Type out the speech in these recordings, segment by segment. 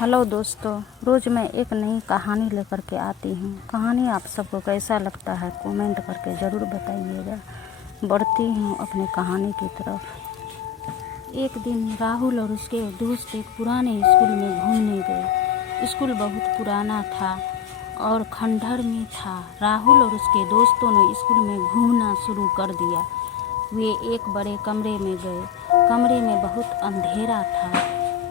Hello दोस्तों, रोज़ मैं एक नई कहानी लेकर के आती हूँ। कहानी आप सबको कैसा लगता है कमेंट करके ज़रूर बताइएगा। बढ़ती हूँ अपनी कहानी की तरफ। एक दिन राहुल और उसके दोस्त एक पुराने स्कूल में घूमने गए। स्कूल बहुत पुराना था और खंडहर में था। राहुल और उसके दोस्तों ने स्कूल में घूमना शुरू कर दिया। वे एक बड़े कमरे में गए। कमरे में बहुत अंधेरा था।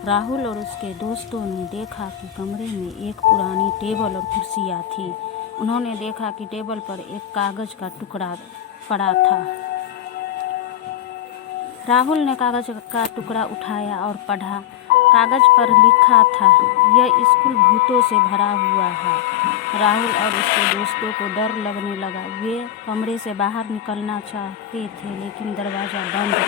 राहुल और उसके दोस्तों ने देखा कि कमरे में एक पुरानी टेबल और कुर्सियाँ थी। उन्होंने देखा कि टेबल पर एक कागज़ का टुकड़ा पड़ा था। राहुल ने कागज़ का टुकड़ा उठाया और पढ़ा। कागज़ पर लिखा था, यह स्कूल भूतों से भरा हुआ है। राहुल और उसके दोस्तों को डर लगने लगा। वे कमरे से बाहर निकलना चाहते थे, लेकिन दरवाज़ा बंद था।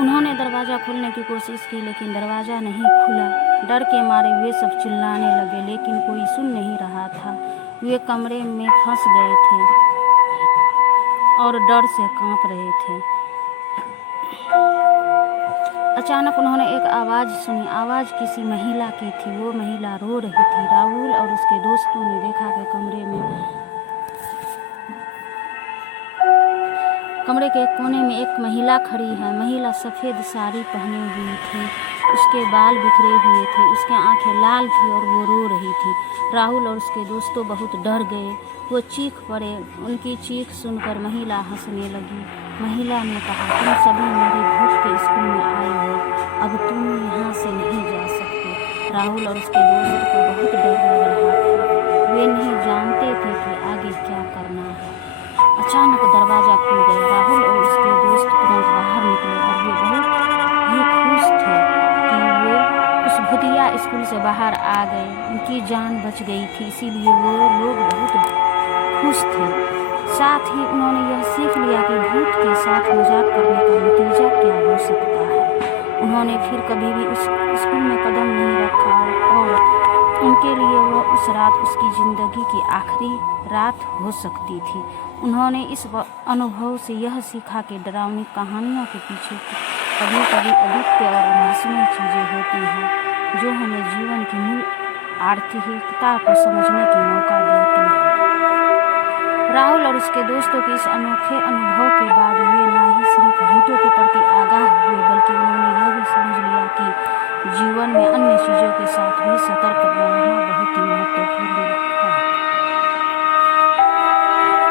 उन्होंने दरवाज़ा खोलने की कोशिश की, लेकिन दरवाज़ा नहीं खुला। डर के मारे वे सब चिल्लाने लगे, लेकिन कोई सुन नहीं रहा था। वे कमरे में फंस गए थे और डर से कांप रहे थे। अचानक उन्होंने एक आवाज़ सुनी। आवाज़ किसी महिला की थी। वो महिला रो रही थी। राहुल और उसके दोस्तों ने देखा कि कमरे के कोने में एक महिला खड़ी है। महिला सफ़ेद साड़ी पहने हुई थी। उसके बाल बिखरे हुए थे। उसकी आंखें लाल थी और वो रो रही थी। राहुल और उसके दोस्तों बहुत डर गए। वो चीख पड़े। उनकी चीख सुनकर महिला हंसने लगी। महिला ने कहा, तुम सभी मेरे भूत के स्कूल में आए हो। अब तुम यहाँ से नहीं जा सकते। राहुल और उसके दोस्त को बहुत डर लग रहा था। वे नहीं जानते थे कि आगे क्या करना है। अचानक दरवाज़ा खुल गया। राहुल और उसके दोस्त तुरंत बाहर निकले और वे बहुत ही खुश थे कि वे उस भूतिया स्कूल से बाहर आ गए। उनकी जान बच गई थी, इसीलिए वो लोग बहुत खुश थे। साथ ही उन्होंने यह सीख लिया कि भूत के साथ मजाक करने का नतीजा क्या हो सकता है। उन्होंने फिर कभी भी उस स्कूल में कदम नहीं रखा और उनके लिए वह उस रात उसकी ज़िंदगी की आखिरी रात हो सकती थी। उन्होंने इस अनुभव से यह सीखा कि डरावनी कहानियों के पीछे कभी कभी अद्भुत और रहस्यमय चीज़ें होती हैं, जो हमें जीवन की मूल आर्थिकता को समझने की मौका देती हैं। राहुल और उसके दोस्तों के इस अनोखे अनुभव के बाद वे न ही सिर्फ भूतों के प्रति आगाह हुए, बल्कि उन्होंने यह भी समझ लिया कि जीवन में अन्य चीज़ों के साथ भी सतर्क रहना बहुत ही महत्वपूर्ण है।